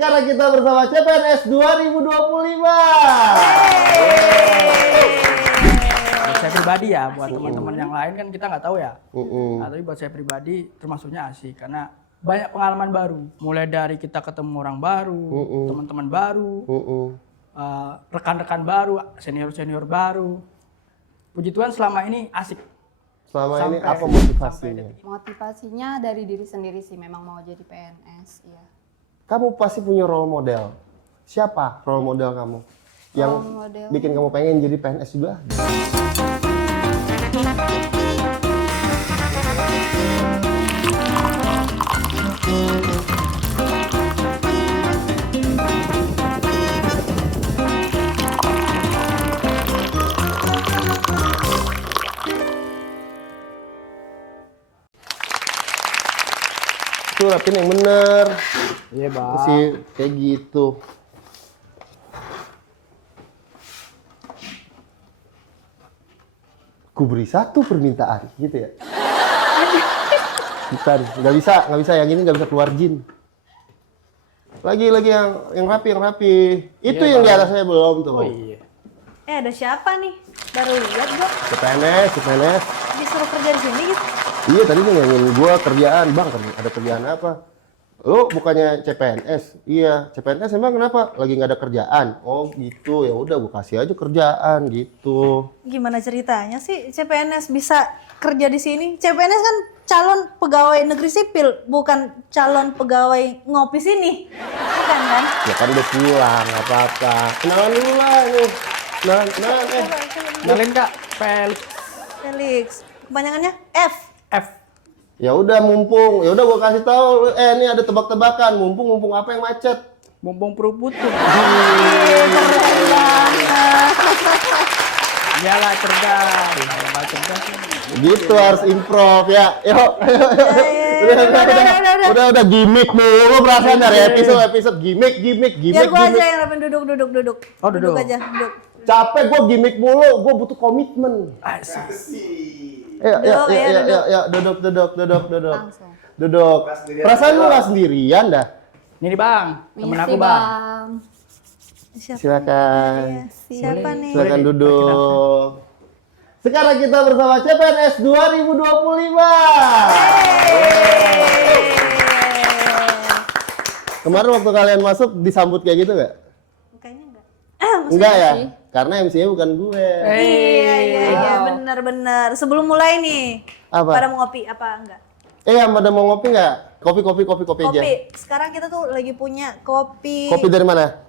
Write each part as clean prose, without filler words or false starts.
Sekarang kita bersama CPNS 2025. Saya pribadi ya, buat teman-teman yang lain kan kita nggak tahu ya. Nah, tapi buat saya pribadi termasuknya asik karena banyak pengalaman baru. Mulai dari kita ketemu orang baru, teman-teman baru, rekan-rekan baru, senior-senior baru. Puji Tuhan selama ini asik. Selama ini apa motivasinya? Motivasinya dari diri sendiri sih, memang mau jadi PNS, iya. Kamu pasti punya role model. Siapa role model kamu? Yang bikin kamu pengen jadi PNS juga? Tuh rapin yang bener. Iya bang. Masih kayak gitu. Ku beri satu permintaan, gitu ya. Bukan, nggak bisa yang ini nggak bisa keluar jin. Lagi yang rapi. Itu Iya, yang di Bang. atasnya belum tuh. Oh iya. Ada siapa nih? Baru lihat gua CPNS. disuruh kerja di sini gitu. Iya tadi nih nanyain gua kerjaan, Bang, ada kerjaan apa? Lo bukannya CPNS? Iya, CPNS emang kenapa? Lagi nggak ada kerjaan? Oh gitu, ya udah gua kasih aja kerjaan gitu. Gimana ceritanya sih CPNS bisa kerja di sini? CPNS kan calon pegawai negeri sipil, bukan calon pegawai ngopi sini. Bukan kan? Ya kan udah pulang, nggak apa-apa. Kenalan dulu lah nih. Kenalan. Kenalin Kak, Felix. Felix. Kepanjangannya F. F. Ya udah mumpung, ya udah gua kasih tahu. Ini ada tebak-tebakan. Mumpung apa yang macet? Mumpung perut butuh. Keren banget. Iyalah cerdas. Kalau nggak cerdas. Gitu harus improv ya. Yuk. Udah gimmick mulu perasaan dari episode gimmick. Biar gua aja yang rapin duduk. Oh, duduk. Aja, duduk. Capek gua gimmick mulu, gua butuh komitmen. Ya, duduk. Langsung. Duduk. Perasaan lu nggak sendirian dah. Ini Bang, temen aku Misi, Bang. Silakan. Siapa nih? Silakan duduk. Sekarang kita bersama CPNS 2025. Kemarin waktu kalian masuk disambut kayak gitu nggak? Kayaknya enggak. Enggak ya? sih. Karena MC-nya bukan gue. Iya, benar. Sebelum mulai nih, Apa? pada mau ngopi apa enggak? Yang pada mau ngopi nggak? Kopi aja. Kopi. Sekarang kita tuh lagi punya kopi. Kopi dari mana?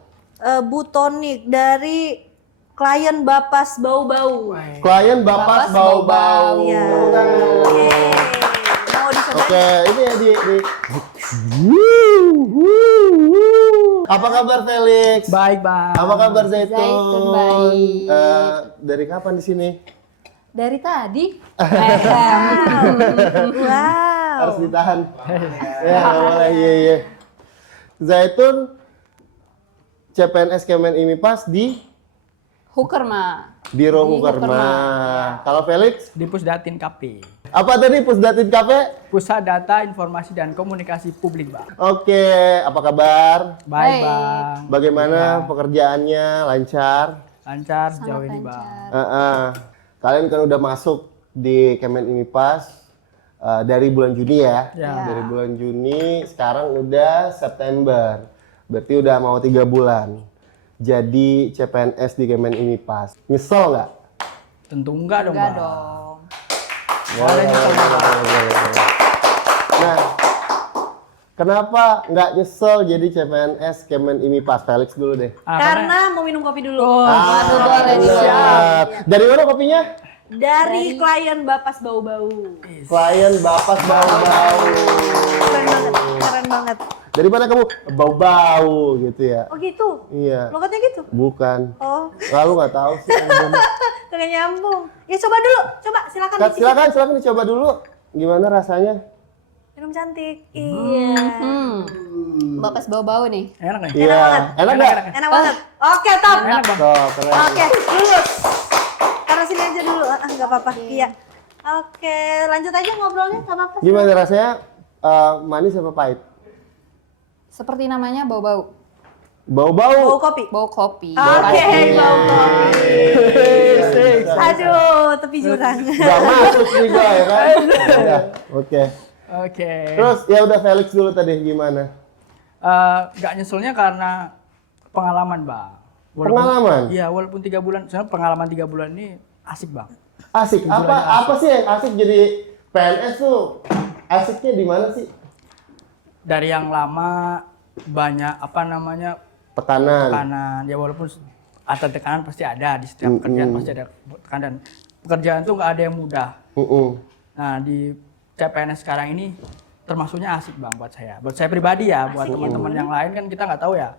Butonik dari klien Bapas Bau-Bau. Klien Bapas Bau-Bau. Iya. Mau dicoba? Oke, ini ya di. Apa kabar Felix? Baik Bang. Apa kabar Zaitun? Zaitun baik. Dari kapan di sini? Dari tadi. Wow. Harus ditahan. Ya, nggak boleh. Iya. Zaitun CPNS Kemen IMIPAS di Hukerma. Biro Di Hukerma. Kalau Felix, Di Pusdatin KP. apa tadi Pusdatin KP? Pusat Data Informasi dan Komunikasi Publik Bang. Oke, apa kabar? Baik Baik. Bang. Bagaimana pekerjaannya? Lancar? Lancar sejauh Sangat ini Bang. lancar. Kalian kan udah masuk di Kemen IMIPAS dari bulan Juni ya? Ya. Dari bulan Juni, sekarang udah September. Berarti udah mau 3 bulan. Jadi CPNS di Kemen IMIPAS. Nyesel nggak? Tentu enggak dong Enggak Bang. dong. Boleh nyesel Bang. Nah, kenapa nggak nyesel jadi CPNS Kemen IMIPAS? Felix dulu deh. Karena mau minum kopi dulu. Waduh, boleh nih. Siap. Dari mana kopinya? Dari klien Bapas Bau-Bau. Klien Bapas Bau-Bau. Keren banget. Dari mana kamu? Bau-bau gitu ya? Oh gitu? Iya. Lo katanya gitu? Bukan. Oh, Lalu nggak tahu sih. kagak nyambung. Ya coba dulu, silakan. dicicip. Silakan dicoba dulu. Gimana rasanya? Minum cantik. Iya. Bapas bau-bau nih. Enak nih. Iya. Enak nggak? Enak banget. Oke, top. Enak Bang. Tuh, keren. Oke, lulus. Taruh sini aja dulu. Nggak apa-apa. Iya. Oke, lanjut aja ngobrolnya, nggak apa-apa. Gimana rasanya? Manis apa pahit? Seperti namanya bau-bau. Bau Bau-bau. kopi. Bau kopi. Oke, bau kopi. Sik. Aduh, tepi jurang. Gak masuk juga ya kan? Ya, oke. Oke. Terus ya udah Felix dulu tadi gimana? Nggak nyeselnya karena pengalaman, Bang. Pengalaman? Iya, walaupun 3 bulan. Sebenarnya pengalaman 3 bulan ini asik, Bang. Asik. Apa sih yang asik jadi PNS tuh? Asiknya di mana sih? Dari yang lama banyak Tekanan. tekanan. Ya walaupun ada tekanan pasti ada di setiap pekerjaan pasti ada tekanan. Pekerjaan tuh nggak ada yang mudah. Nah, di CPNS sekarang ini termasuknya asik, Bang, buat saya. Buat saya pribadi ya, buat teman-teman yang lain kan kita nggak tahu ya.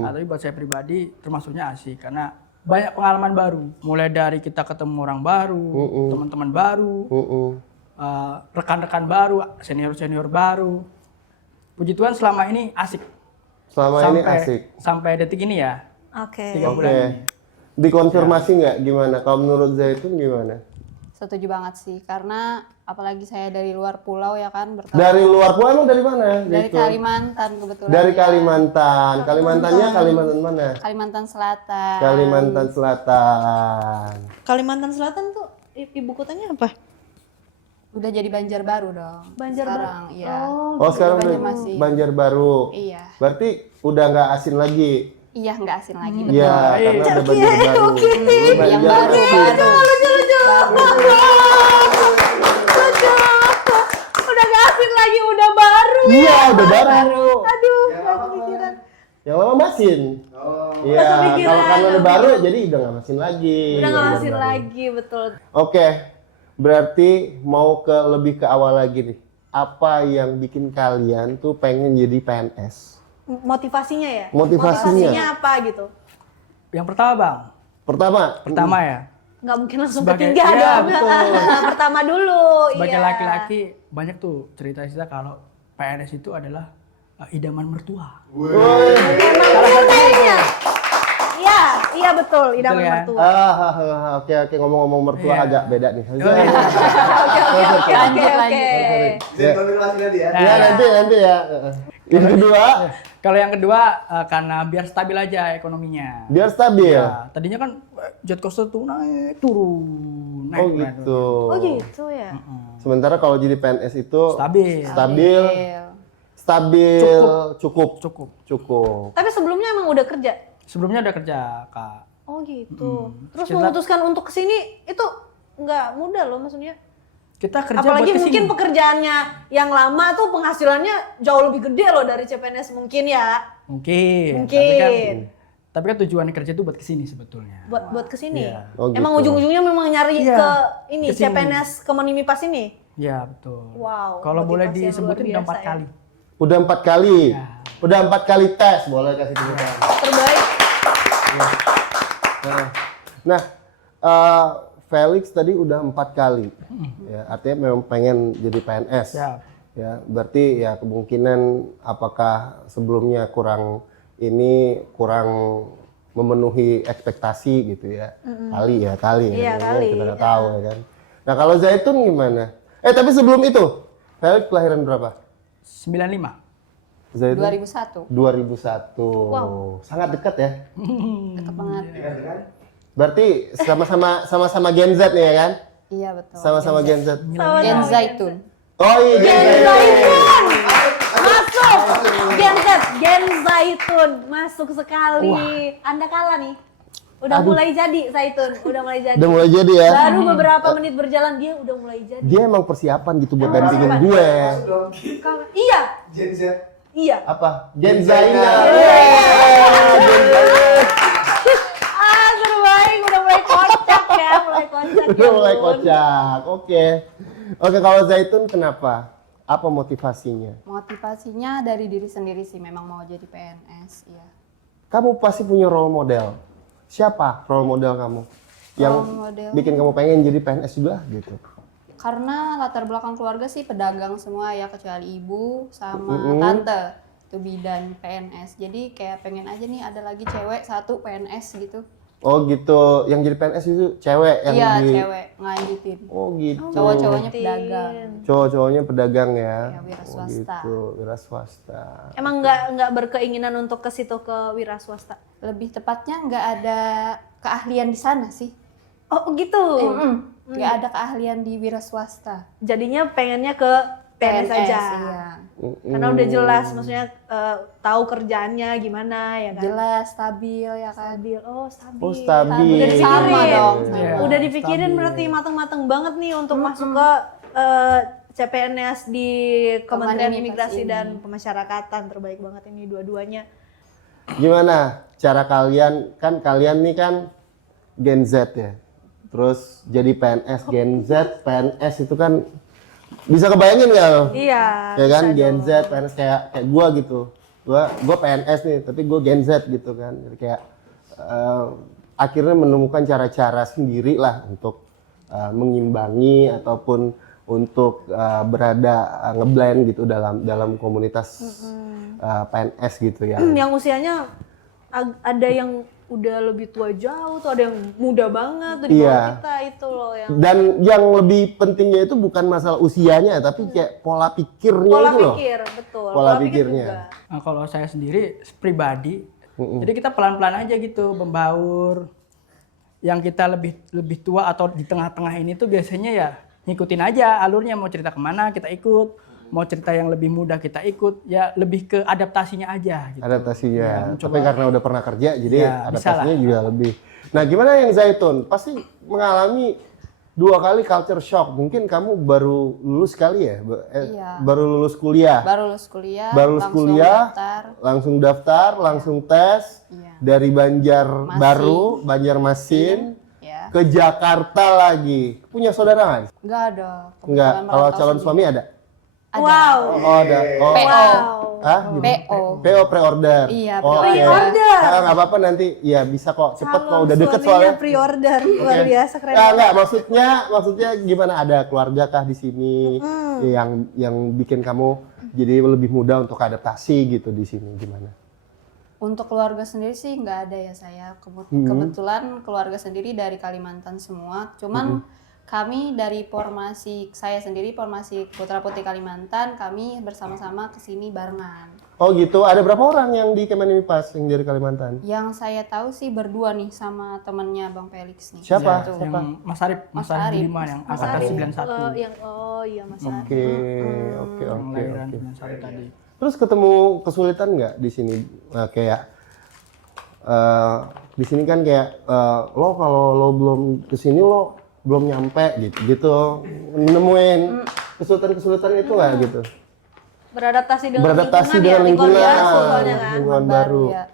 Nah, tapi buat saya pribadi termasuknya asik karena banyak pengalaman baru. Mulai dari kita ketemu orang baru, teman-teman baru, rekan-rekan baru, senior-senior baru. Puji Tuhan selama ini asik. Selama ini asik. Sampai detik ini ya. Oke. 3 bulan ini. Dikonfirmasi nggak gimana? Kalau menurut Zaitun gimana? Setuju banget sih, karena apalagi saya dari luar pulau ya kan, Dari luar pulau emang dari mana? dari Zaitun? Kalimantan kebetulan. Dari ya. Kalimantan. Kalimantannya Kalimantan mana? Kalimantan Selatan. Kalimantan Selatan. Kalimantan Selatan tuh ibu kotanya apa? Udah jadi Banjarbaru dong. Banjarbaru. Sekarang, iya. Oh sekarang udah Banjarmasin. Banjarbaru. Iya. Berarti udah nggak asin lagi. Iya, nggak asing lagi, betul. Iya, karena ada Banjarbaru. Yang baru. Udah gak asing lagi, udah baru. Iya, udah baru. Aduh, gak kepikiran. Yang lama masin. Iya, kepikiran. kalau karena udah baru jadi udah nggak masin lagi. Udah gak asing Banjarbaru. lagi, betul. Oke, berarti mau lebih ke awal lagi nih. Apa yang bikin kalian tuh pengen jadi PNS? Motivasinya ya? Motivasinya. apa gitu? Yang pertama, Bang. Pertama. Ya. Nggak mungkin langsung Sebagai- ketiga iya, dong. betul. Pertama dulu. Sebagai iya. laki-laki banyak tuh cerita-cerita kalau PNS itu adalah idaman mertua. Kayaknya. Iya betul. Idaman Betul ya? mertua. Oke, ngomong-ngomong mertua Iya. agak beda nih. Iya. Oke. Lanjut. Jadi konfirmasi nanti ya. Ya nanti ya. Yang kedua, Kalau yang kedua karena biar stabil aja ekonominya. biar stabil. Ya, tadinya kan jet coaster tuh naik turun, naik Oh naik, gitu. turun. Oh gitu ya. Sementara kalau jadi PNS itu Stabil. stabil, cukup. Tapi sebelumnya emang udah kerja? Sebelumnya udah kerja, Kak. Oh gitu. Terus Kita- memutuskan untuk kesini itu nggak mudah loh maksudnya. Kita kerja Apalagi buat mungkin kesini. pekerjaannya yang lama tuh penghasilannya jauh lebih gede loh dari CPNS mungkin ya. Mungkin. Mungkin. Tapi kan tujuan kerja itu buat kesini sebetulnya. Buat kesini. Iya. Oh, gitu. Emang ujung-ujungnya memang nyari Iya, ke ini kesini. CPNS Kemenimipas ini. Iya betul. Wow, Kalau boleh motivasi yang disebutin luar udah 4 biasa ya. kali. Udah 4 kali. Ya. Udah 4 kali tes, boleh kasih tepuk tangan. Terbaik. Nah, Felix tadi udah 4 kali. Ya, artinya memang pengen jadi PNS. Siap. Ya, berarti ya kemungkinan apakah sebelumnya kurang memenuhi ekspektasi gitu ya. Kali ya. Iya, Kan kali, kita nggak ya. tahu ya kan. Nah, kalau Zaitun gimana? Tapi sebelum itu, Felix kelahiran berapa? 95. Zaitun 2001. 2001. Wow. Sangat dekat ya. Dekat banget. Berarti sama-sama Gen Z nih ya kan? Iya betul. Sama-sama Gen Z. Gen Zaitun. Oh iya, Gen Zaitun. Masuk. Gen Zaitun. Masuk sekali. Anda kalah nih. Udah mulai jadi Zaitun. Udah mulai jadi. Udah mulai jadi ya. Baru beberapa menit berjalan dia udah mulai jadi. Dia emang persiapan gitu buat dampingin gue. Iya. Gen Z. Iya. Apa? Gen Zaina. Terbaik. Udah mulai kocak ya. Udah mulai kocak. Oke, kalau Zaitun kenapa? Apa motivasinya? Motivasinya dari diri sendiri sih, memang mau jadi PNS. Iya. Kamu pasti punya role model. Siapa role model kamu? Yang Role model. bikin kamu pengen jadi PNS juga gitu. Karena latar belakang keluarga sih pedagang semua ya, kecuali ibu sama tante itu bidan PNS. Jadi kayak pengen aja nih ada lagi cewek satu PNS gitu. Oh gitu, yang jadi PNS itu cewek yang Iya, di... cewek ngelanjutin. Oh gitu. Cowok-cowoknya pedagang. Cowok-cowoknya pedagang ya. Ya, wira Oh, swasta. gitu, wira swasta. Emang nggak berkeinginan untuk ke situ ke wira swasta? Lebih tepatnya nggak ada keahlian di sana sih. Oh gitu. Nggak ada keahlian di wira swasta. Jadinya pengennya ke PNS aja. Iya. Karena udah jelas, maksudnya tahu kerjaannya gimana ya kan? Jelas, stabil ya kan. Stabil. Oh stabil. Oh stabil. Udah Sama dipikirin. dong. Iya. Udah dipikirin berarti mateng-mateng banget nih untuk masuk ke CPNS di Kementerian Imigrasi ini. dan Pemasyarakatan. Terbaik banget ini dua-duanya. Gimana cara kalian, kan kalian nih kan Gen Z ya. Terus jadi PNS, Gen Z, PNS itu kan bisa kebayangin nggak lo? Iya. Ya kan bisa Gen dong. Z, PNS kayak gua gitu. Gua PNS nih, tapi gua Gen Z gitu kan. Jadi kayak akhirnya menemukan cara-cara sendiri lah untuk mengimbangi ataupun untuk berada ngeblend gitu dalam komunitas PNS gitu ya. Yang usianya ada yang udah lebih tua jauh tuh, ada yang muda banget tuh di bawah Iya. kita itu loh yang Dan yang lebih pentingnya itu bukan masalah usianya, tapi kayak pola pikirnya pola itu loh. pikir, betul. Pola pikir pikirnya. juga. Nah, kalau saya sendiri pribadi, jadi kita pelan-pelan aja gitu membaur. Yang kita lebih tua atau di tengah-tengah ini tuh biasanya ya ngikutin aja alurnya, mau cerita kemana kita ikut, mau cerita yang lebih mudah kita ikut, ya lebih ke adaptasinya aja gitu. Adaptasinya. Ya, Tapi karena udah pernah kerja, jadi Ya, bisa adaptasinya lah. juga lebih. Nah, gimana yang Zaitun? Pasti mengalami 2 kali culture shock. Mungkin kamu baru lulus kali ya? Iya. Baru lulus kuliah. Baru lulus kuliah, Baru lulus langsung kuliah, daftar. langsung daftar, langsung tes Iya. dari Banjarbaru, Banjarmasin Ya. ke Jakarta lagi. Punya saudara nggak? Nggak ada. Enggak. Kebetulan Kalau merantau calon sendiri. suami ada? Ada. Wow. Oh, ada. Oh. PO. Wow. Hah? PO. PO pre-order. Iya, Oh, oke. pre-order. Ah, nggak apa-apa nanti. Ya bisa kok. Cepet kok. Calon Udah deket suaminya soalnya. pre-order, luar Oke. biasa keren. Enggak, maksudnya gimana, ada keluarga kah di sini yang bikin kamu jadi lebih mudah untuk adaptasi gitu di sini, gimana? Untuk keluarga sendiri sih nggak ada ya saya. Kebetulan keluarga sendiri dari Kalimantan semua. Cuman kami dari formasi saya sendiri, formasi Putra Putri Kalimantan, kami bersama-sama kesini barengan. Oh gitu, ada berapa orang yang di Kemenimipas yang dari Kalimantan? Yang saya tahu sih berdua nih sama temennya Bang Felix nih. Siapa? Satu. Yang Mas Arif Arif. Budiman yang angkatan 91. Oh iya Mas Arif. Oke, Yang oke. lahiran 91 tadi. Terus ketemu kesulitan nggak di sini? Di sini kan kayak lo kalau lo belum kesini lo belum nyampe gitu nemuin kesulitan itu nggak gitu? Beradaptasi dengan Beradaptasi lingkungan dengan ya, lingkungan, baru soalnya kan. lingkungan baru, ya.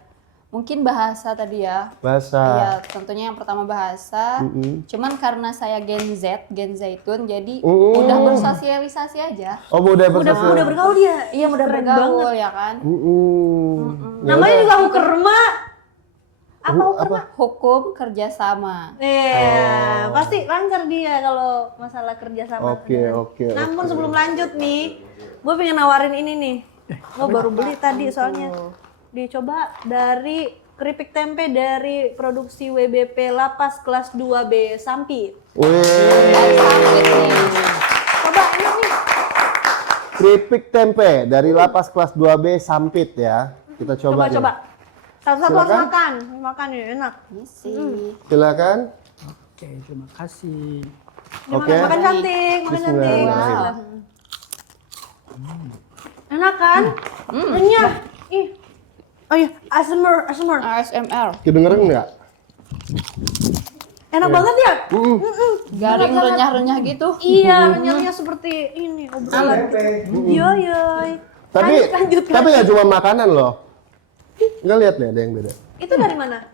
Mungkin bahasa tadi ya. bahasa. Iya, tentunya yang pertama bahasa. Cuman karena saya Gen Zaitun, jadi udah bersosialisasi aja. Oh mudah bersosialisasi. Udah bergaul dia. Iya, mudah Keren bergaul banget. ya kan. Ya Namanya udah. juga Hukerma. Apa? Hukum kerjasama. Iya, pasti lancar dia kalau masalah kerjasama. Oke. Namun sebelum lanjut nih, gue pengen nawarin ini nih. Gue baru beli tadi soalnya. Dicoba dari keripik tempe dari produksi WBP Lapas kelas 2B Sampit. Wih, Sampai nih. Coba enak nih. keripik tempe dari lapas kelas 2B Sampit ya. Kita coba. nih. Coba. Satu-satu harus Silakan. makan. Makan ya enak. Ini sih. Silakan. Oke, terima kasih. Oke. Makan cantik, makan cantik. Bismillahirrahmanirrahim. Enak kan? Renyah. Ih. Oh iya, ASMR. ASMR. Kedengeran nggak? Enak banget ya? Garing renyah-renyah gitu. Iya, renyahnya seperti ini obrolan. Yoyoy. Tapi nggak cuma makanan loh. Nggak lihat nih ada yang beda. Itu dari mana?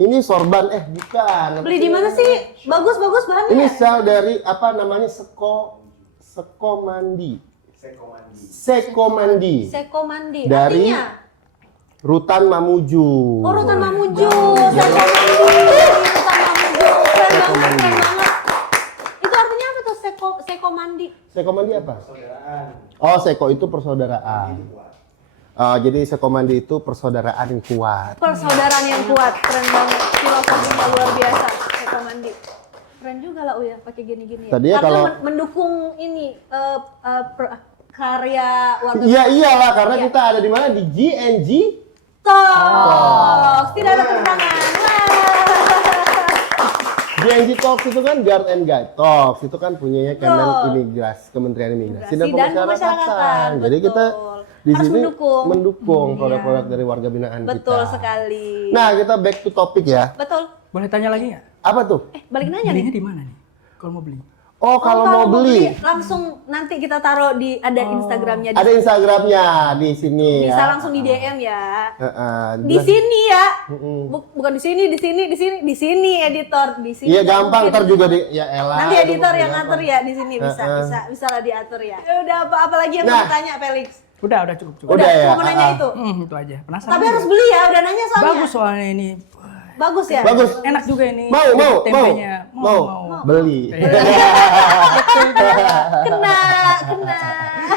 Ini sorban, bukan. Beli di mana sih? Bagus bahannya. Ini sel dari apa namanya Sekomandi. Sekomandi. Sekomandi. Dari Artinya? Rutan Mamuju. Oh, Rutan Mamuju. Sekomandi. Rutan Mamuju. Keren banget. Itu artinya apa tuh Sekomandi? Sekomandi apa? Oh, Seko itu persaudaraan. Jadi Sekomandi itu persaudaraan yang kuat. Persaudaraan yang kuat, keren banget. Filosofinya luar biasa, Sekomandi. Keren juga lah Uya pakai gini-gini. Tadinya Karena kalau- mendukung ini karya warga Iya iyalah karena Iya. kita ada di mana di GNG. Talks. Tidak ada tepuk tangan. GNG Talks itu kan Guard and Guide Talks itu kan punyanya Kementerian Imigrasi Imigrasi dan dan Pemasyarakatan. Pemasyarakatan, Jadi kita betul. di Harus sini mendukung. mendukung produk-produk dari warga binaan Betul kita. sekali. Nah kita back to topic ya. Betul. Boleh tanya lagi nggak? Apa tuh? Balik nanya nih. Belinya di mana nih? Kalau mau beli. Oh kalau mau beli langsung nanti kita taruh di ada Instagramnya. ada Instagramnya di sini Bisa ya. langsung di DM ya. Heeh, Di sini ya. Mm-mm. Bukan di sini, di sini editor, di sini. Iya gampang Mungkin. ntar juga di ya elah. Nanti itu editor yang gampang. ngatur ya di sini bisa lah diatur ya. Ya udah apa lagi yang Nah. mau ditanya Felix? Udah cukup. Udah ya, Mau nanya ah. itu. Itu aja. Penasaran. Tapi harus beli ya, udah nanya soalnya. Bagus soalnya ini. Bagus ya. Bagus. Enak juga ini. Mau. Tempenya. Mau. Beli. Kena.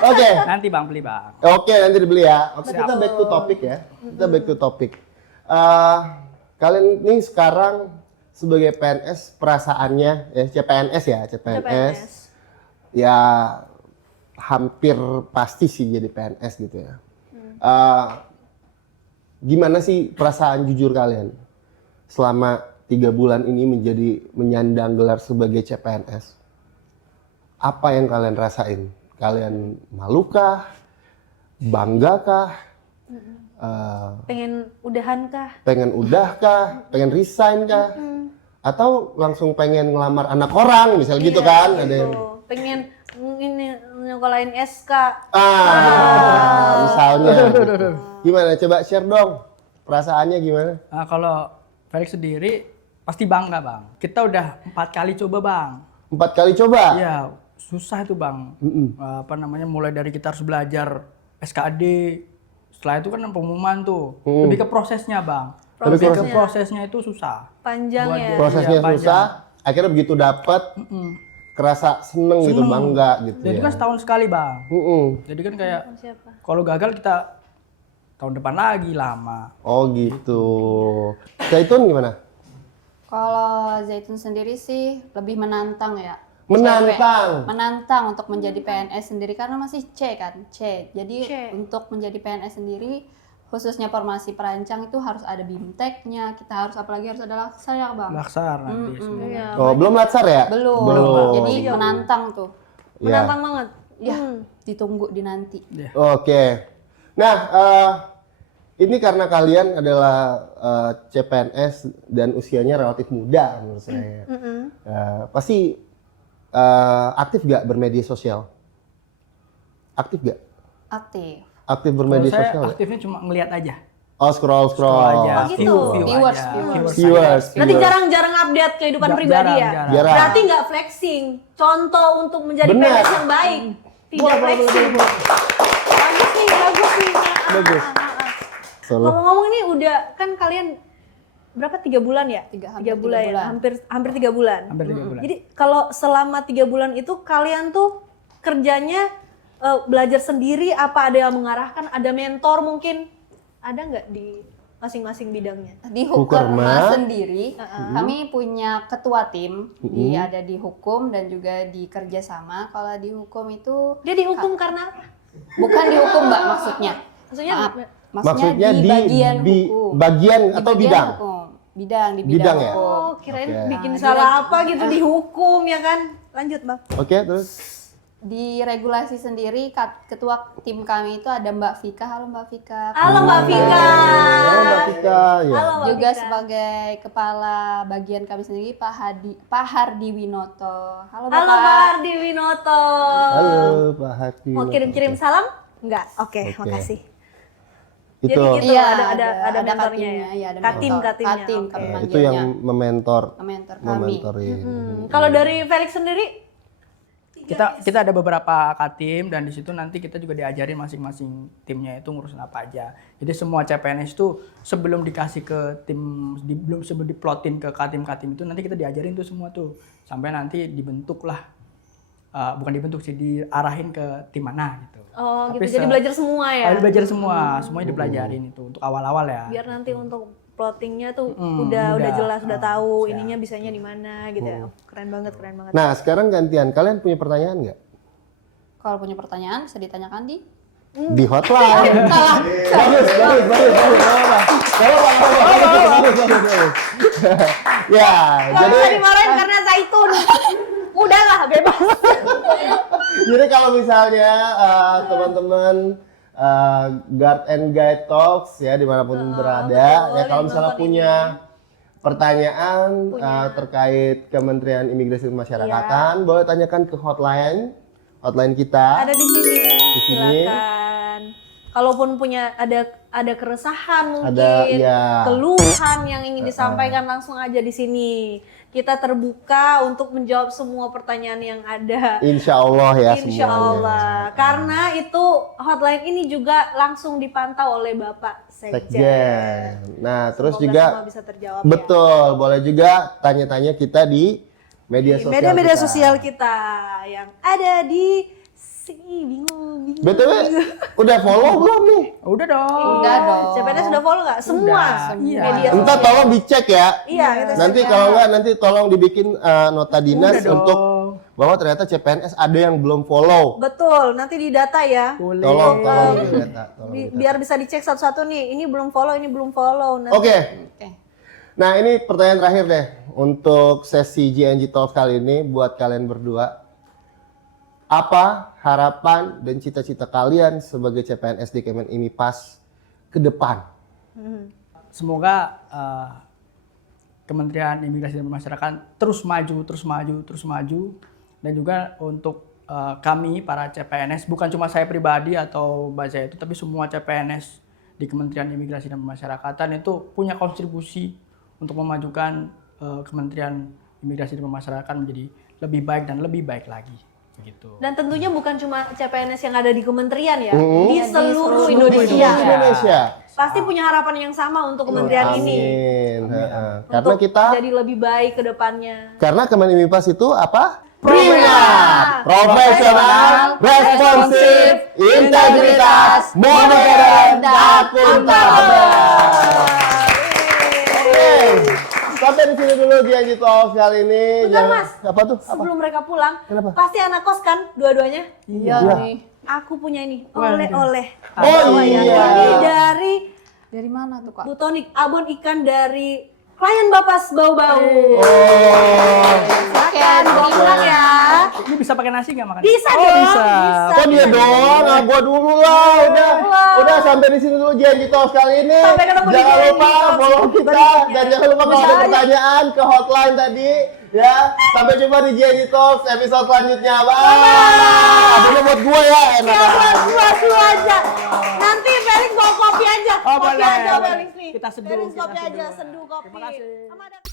Oke. Nanti Bang beli Bang. Oke, nanti dibeli ya. Oke, kita back to topic ya. Kita back to topic. Kalian ini sekarang sebagai PNS perasaannya CPNS ya, CPNS. Ya hampir pasti sih jadi PNS gitu ya. Gimana sih perasaan jujur kalian selama 3 bulan ini menyandang gelar sebagai CPNS? Apa yang kalian rasain? Kalian malukah? Banggakah? Pengen udahan kah? Pengen udahkah? Pengen resign kah? Atau langsung pengen ngelamar anak orang misal gitu kan? Ada yang Pengen ini nyekolahin SK. misalnya. Gitu. Gimana? Coba share dong. Perasaannya gimana? Nah, kalau Felix sendiri pasti bangga Bang. Kita udah 4 kali coba Bang. 4 kali coba? Iya, susah itu Bang. Apa namanya, mulai dari kita harus belajar SKD. Setelah itu kan pengumuman tuh. Lebih ke prosesnya Bang. Lebih ke prosesnya itu susah. Panjang Buat ya. dia. Prosesnya Iya, panjang. susah. Akhirnya begitu dapet, kerasa seneng gitu, bangga gitu Jadi ya. kan setahun sekali Bang. Jadi kan kayak Siapa? kalau gagal kita tahun depan lagi lama. Oh gitu. Zaitun gimana? Kalau Zaitun sendiri sih lebih menantang ya. Menantang. Cewek. Menantang untuk menjadi PNS sendiri karena masih C kan, C. Jadi C. untuk menjadi PNS sendiri khususnya formasi perancang itu harus ada bimteknya, kita harus apalagi harus ada laksar ya Bang. Laksar nanti semua. Iya. Oh belum latsar ya? Belum. Jadi menantang tuh. Ya. Menantang banget. Ya, ditunggu dinanti. Oke. Nah, ini karena kalian adalah CPNS dan usianya relatif muda menurut saya. Pasti aktif gak bermedia sosial? Aktif gak? Aktif. Aktif Kalau bermedia saya sosial? Nggak? aktifnya cuma ngelihat aja. Oh scroll aja. Oh, gitu. Viewers, aja. Viewers. Nanti jarang-jarang update kehidupan pribadi ya. Jarang. Jarang. Berarti nggak flexing. Contoh untuk menjadi Benar. PNS yang baik. Tidak flexing. Bagus nih. Bagus. Solo. Ngomong-ngomong ini udah kan kalian berapa 3 bulan ya? Hampir 3 bulan ya. tiga bulan. Hampir 3 bulan. Hampir 3 bulan. Jadi kalau selama 3 bulan itu kalian tuh kerjanya belajar sendiri apa ada yang mengarahkan? Ada mentor mungkin? Ada nggak di masing-masing bidangnya? Di Hukerma. Hukerma sendiri, kami punya ketua tim, ada di hukum dan juga di kerjasama. Kalau di hukum itu Dia dihukum karena apa? bukan di hukum Mbak maksudnya. Maksudnya Maaf, Maksudnya di bagian hukum. bagian Di atau bagian bidang? hukum. Bidang di Bidang bidang ya? hukum. oh kirain Oke. bikin Nah, salah apa gitu dihukum ya kan? Lanjut Bang. Oke, terus? Di regulasi sendiri ketua tim kami itu ada Mbak Vika. Halo Mbak Vika. Halo Mbak Vika. Oh, Mbak Tika, ya. Halo Mbak Juga Vika. sebagai kepala bagian kami sendiri Pak Hardi Winoto. Halo Bapak. Halo Pak Ardi Winoto. Halo, Pak Hati. Mau kirim-kirim salam? Enggak. Oke, Oke. makasih. Itu, Jadi gitu Iya, ada mentornya katimnya, ya. iya, ada Katim mentor. katimnya. Katim, oke. kami itu yang mementor mentor kami. mementorin. Kalau dari Felix sendiri Kita ada beberapa katim dan di situ nanti kita juga diajarin masing-masing timnya itu ngurusin apa aja. Jadi semua CPNS itu sebelum dikasih ke tim sebelum diplotin ke katim-katim itu nanti kita diajarin tuh semua tuh sampai nanti dibentuklah bukan dibentuk sih, diarahin ke tim mana gitu. Oh Tapi gitu, jadi belajar semua ya? Belajar semuanya dipelajarin itu untuk awal-awal ya. Biar nanti untuk plottingnya tuh udah. udah jelas, udah tahu siap. ininya bisanya di mana gitu ya. Keren banget, keren banget. Nah, sekarang gantian. Kalian punya pertanyaan nggak? Kalau punya pertanyaan bisa ditanyakan di Di hotline. Bagus. Bagus. Ya, Gak jadi bisa dimarahin karena zaitun. Udahlah, bebas. jadi kalau misalnya teman-teman Guard and Guide Talks ya dimanapun berada, ya kalau misalnya nonton punya pertanyaan terkait Kementerian Imigrasi dan Masyarakatan, boleh tanyakan ke hotline kita. Ada di sini. Di sini. Silakan. Kalaupun punya ada keresahan mungkin, ya. keluhan yang ingin disampaikan langsung aja di sini. Kita terbuka untuk menjawab semua pertanyaan yang ada. Insya Allah ya Insya semuanya. Allah. Karena itu hotline ini juga langsung dipantau oleh Bapak Sekjen. Sekjen. Nah, terus Semoga juga semua bisa terjawab betul, boleh juga tanya-tanya kita di media ya. sosial. Media-media kita. sosial kita yang ada di sini bingung. BTW, udah follow belum nih? Udah dong. Udah dong. CPNS sudah follow nggak? Semua Iya. media Entar sosial. tolong dicek ya. Iya, kita Nanti siap. kalau enggak nanti tolong dibikin nota dinas Udah dong. untuk bahwa ternyata CPNS ada yang belum follow. Betul, nanti di data ya. Boleh. Tolong didata, tolong didata. Biar bisa dicek satu-satu nih. Ini belum follow, ini belum follow. Nanti. Oke. Oke. Nah, ini pertanyaan terakhir deh untuk sesi GNG Talk kali ini buat kalian berdua. Apa harapan dan cita-cita kalian sebagai CPNS di Kemen IMIPAS ke depan? Semoga Kementerian Imigrasi dan Pemasyarakatan terus maju, dan juga untuk kami para CPNS, bukan cuma saya pribadi atau Mbak Zaya itu, tapi semua CPNS di Kementerian Imigrasi dan Pemasyarakatan itu punya kontribusi untuk memajukan Kementerian Imigrasi dan Pemasyarakatan menjadi lebih baik dan lebih baik lagi. Begitu. Dan tentunya bukan cuma CPNS yang ada di kementerian ya, di seluruh seluruh Indonesia. Indonesia. Pasti punya harapan yang sama untuk kementerian ini. Amin. Heeh. Karena Untuk kita jadi lebih baik ke depannya. karena Kemen IMIPAS itu apa? Prima, Profesional, responsif, integritas, modern, dan akuntabel. Oke, sampai di sini dulu GNG Talk kali ini. Bentar, Mas. Apa tuh? Apa? Sebelum mereka pulang, Kenapa? pasti anak kos kan dua-duanya? Iya nih. Aku punya ini, oleh-oleh. Oh iya. Ini dari Dari mana tuh, Kak? Bu Tonik, abon ikan dari klien Bapak Bau-Bau. Oh, Silakan, bawa pulang ya. Ini bisa pakai nasi nggak makan? Bisa Oh, dong, bisa. kok dia doang? Ah, gua dulu lah. Udah sampai di sini dulu GNG Talk kali ini. Sampai ketemu di Jangan GNG lupa Talk follow kita berikutnya. dan jangan lupa kalau ada pertanyaan ke hotline tadi ya. Sampai jumpa di GNG Talk episode selanjutnya. Bye. Adanya buat gua ya, enak. Ya, dua aja. Nanti Felix bawa kopi aja. Oh, Kopi boleh, aja boleh. Felix nih. Kita seduh, Felix kita kopi aja, seduh. seduh kopi. Terima kasih. Sama ada-